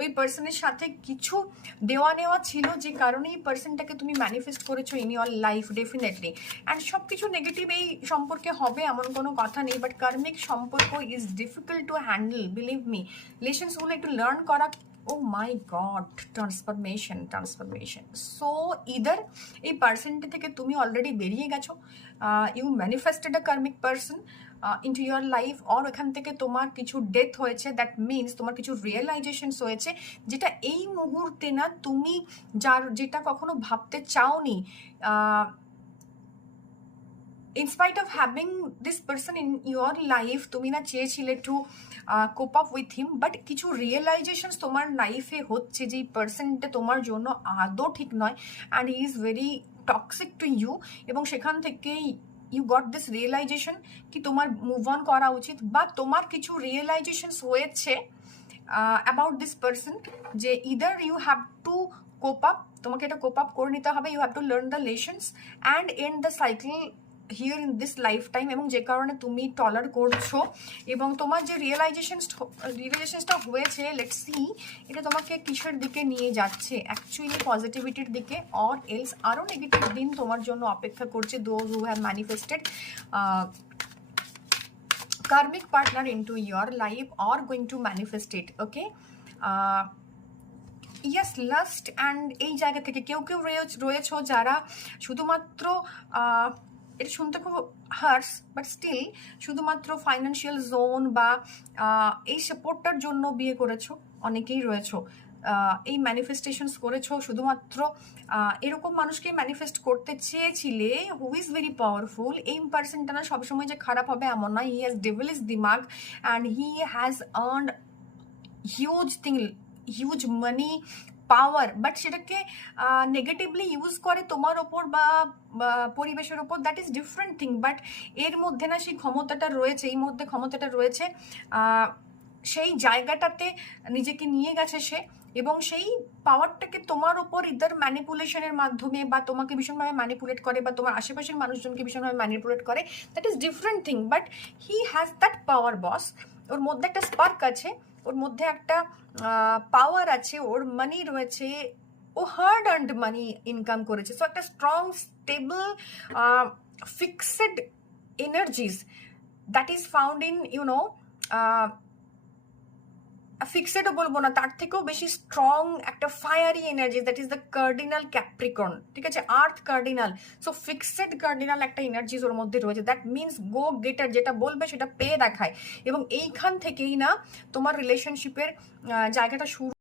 ওই পার্সনের সাথে কিছু দেওয়া নেওয়া ছিল, যে কারণে এই পার্সনটাকে তুমি ম্যানিফেস্ট করেছো in your life definitely. And সব কিছু নেগেটিভ এই সম্পর্কে হবে এমন কোনো কথা নেই, বাট কার্মিক সম্পর্ক is difficult to handle, believe me. রিলেশনসগুলো একটু লার্ন করা। Oh my god, transformation. So either এই পার্সনটি থেকে তুমি অলরেডি বেরিয়ে গেছো, you manifested a karmic person into your life, or এখান থেকে তোমার কিছু ডেথ হয়েছে, দ্যাট মিনস তোমার কিছু রিয়েলাইজেশনস হয়েছে, যেটা এই মুহূর্তে না তুমি যেটা কখনো ভাবতে চাওনি। in spite of having this person in your life, তুমি না চেয়েছিলে two cope up with him, but কিছু রিয়েলাইজেশনস তোমার লাইফে হচ্ছে যে এই পার্সনটা তোমার জন্য আদৌ ঠিক নয়, and he is very toxic to you, এবং সেখান থেকেই ইউ গট দিস রিয়েলাইজেশন কি তোমার মুভ অন করা উচিত, বা তোমার কিছু রিয়েলাইজেশনস হয়েছে অ্যাবাউট দিস পার্সন, যে either you have to cope up, তোমাকে এটা কোপ আপ করে নিতে হবে, you have to learn the lessons and end the cycle here in this lifetime, এবং যে কারণে তুমি টলার করছো, এবং তোমার যে রিয়েলাইজেশনসটা হয়েছে, লেটস সি এটা তোমাকে কিসের দিকে নিয়ে যাচ্ছে, অ্যাকচুয়ালি পজিটিভিটির দিকে, অর এলস আরও নেগেটিভ দিন তোমার জন্য অপেক্ষা করছে। Those who have manifested karmic partner into your life or going to manifest it, okay? Yes, last and এই জায়গা থেকে কেউ রয়েছ যারা শুধুমাত্র এটা শুনতে খুব হার্স, বাট স্টিল শুধুমাত্র ফাইন্যান্সিয়াল জোন বা এই সাপোর্টটার জন্য বিয়ে করেছো, অনেকেই রয়েছো। এই ম্যানিফেস্টেশনস করেছো শুধুমাত্র এরকম মানুষকে ম্যানিফেস্ট করতে চেয়েছিলে হু ইজ ভেরি পাওয়ারফুল। এই পার্সনটা না সবসময় যে খারাপ হবে এমন নয়, হি হ্যাজ ডেভিলিশ দিমাগ and he has earned huge money power, but সেটাকে নেগেটিভলি ইউজ করে তোমার ওপর বা পরিবেশের ওপর, that is different thing. But এর মধ্যে না সেই ক্ষমতাটা রয়েছে, এই মধ্যে ক্ষমতাটা রয়েছে, সেই জায়গাটাতে নিজেকে নিয়ে গেছে সে, এবং সেই পাওয়ারটাকে তোমার ওপর ইদার ম্যানিপুলেশনের মাধ্যমে বা তোমাকে ভীষণভাবে ম্যানিপুলেট করে বা তোমার আশেপাশের মানুষজনকে ভীষণভাবে ম্যানিপুলেট করে, that is different thing. But he has that power boss, ওর মধ্যে একটা স্পার্ক আছে, ওর মধ্যে একটা পাওয়ার আছে, ওর মানি রয়েছে, ও হার্ড আর্নড মানি ইনকাম করেছে। সো একটা strong stable fixed energies that is found in you know, ফিক্সেডও বলবো না, তার থেকেও বেশি স্ট্রং একটা fiery energy, that is the cardinal Capricorn, ঠিক আছে, earth cardinal. So fixed cardinal একটা এনার্জিস ওর মধ্যে রয়েছে, দ্যাট মিনস গো গেটার, যেটা বলবে সেটা পেয়ে দেখায়, এবং এইখান থেকেই না তোমার রিলেশনশিপের জায়গাটা শুরু।